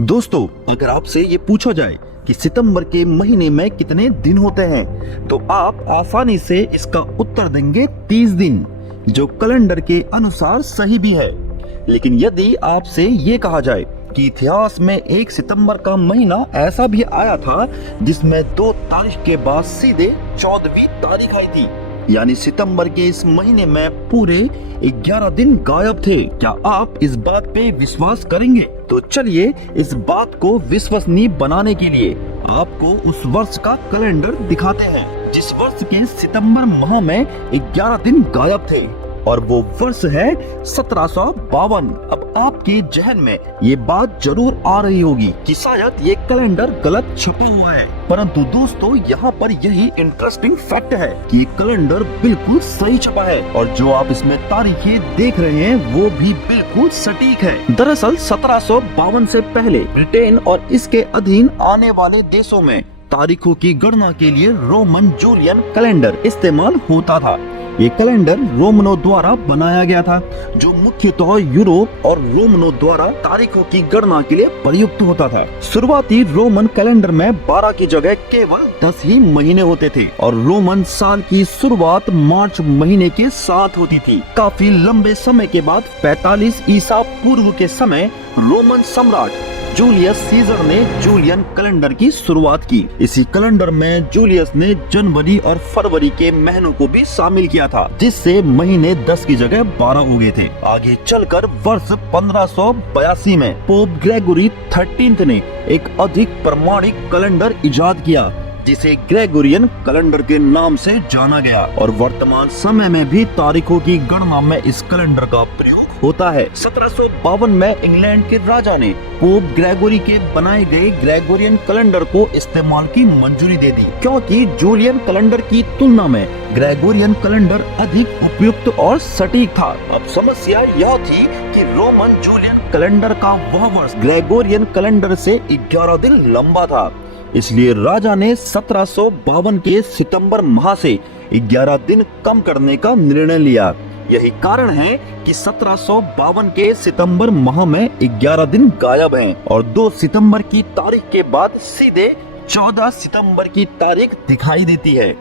दोस्तों, अगर आपसे ये पूछा जाए कि सितंबर के महीने में कितने दिन होते हैं, तो आप आसानी से इसका उत्तर देंगे 30 दिन, जो कैलेंडर के अनुसार सही भी है। लेकिन यदि आपसे ये कहा जाए कि इतिहास में 1 सितंबर का महीना ऐसा भी आया था जिसमें 2 तारीख के बाद सीधे 14वीं तारीख आई थी, यानी सितंबर के इस महीने में पूरे 11 दिन गायब थे, क्या आप इस बात पे विश्वास करेंगे? तो चलिए इस बात को विश्वसनीय बनाने के लिए आपको उस वर्ष का कैलेंडर दिखाते हैं जिस वर्ष के सितंबर माह में 11 दिन गायब थे, और वो वर्ष है 1752। अब आपके जहन में ये बात जरूर आ रही होगी कि शायद ये कैलेंडर गलत छपा हुआ है, परंतु दोस्तों यहाँ पर यही इंटरेस्टिंग फैक्ट है कि कैलेंडर बिल्कुल सही छपा है और जो आप इसमें तारीखें देख रहे हैं वो भी बिल्कुल सटीक है। दरअसल 1752 से पहले ब्रिटेन और इसके अधीन आने वाले देशों में तारीखों की गणना के लिए रोमन जूलियन कैलेंडर इस्तेमाल होता था। ये कैलेंडर रोमनों द्वारा बनाया गया था, जो मुख्यतः यूरोप और रोमनों द्वारा तारीखों की गणना के लिए प्रयुक्त होता था। शुरुआती रोमन कैलेंडर में 12 की जगह केवल 10 ही महीने होते थे और रोमन साल की शुरुआत मार्च महीने के साथ होती थी। काफी लंबे समय के बाद 45 ईसा पूर्व के समय रोमन सम्राट जूलियस सीजर ने जूलियन कैलेंडर की शुरुआत की। इसी कैलेंडर में जूलियस ने जनवरी और फरवरी के महीनों को भी शामिल किया था, जिससे महीने 10 की जगह 12 हो गए थे। आगे चलकर वर्ष 1582 में पोप ग्रेगोरी 13 ने एक अधिक प्रमाणिक कैलेंडर इजाद किया, जिसे ग्रेगोरियन कैलेंडर के नाम से जाना गया, और वर्तमान समय में भी तारीखों की गणना में इस कैलेंडर का प्रयोग होता है। 1752 में इंग्लैंड के राजा ने पोप ग्रेगोरी के बनाए गए ग्रेगोरियन कैलेंडर को इस्तेमाल की मंजूरी दे दी, क्योंकि जूलियन कैलेंडर की तुलना में ग्रेगोरियन कैलेंडर अधिक उपयुक्त और सटीक था। अब समस्या यह थी कि रोमन जूलियन कैलेंडर का वह वर्ष ग्रेगोरियन कैलेंडर से 11 दिन लंबा था, इसलिए राजा ने 1752 के सितंबर माह से 11 दिन कम करने का निर्णय लिया। यही कारण है कि 1752 के सितंबर माह में 11 दिन गायब हैं और 2 सितंबर की तारीख के बाद सीधे 14 सितंबर की तारीख दिखाई देती है।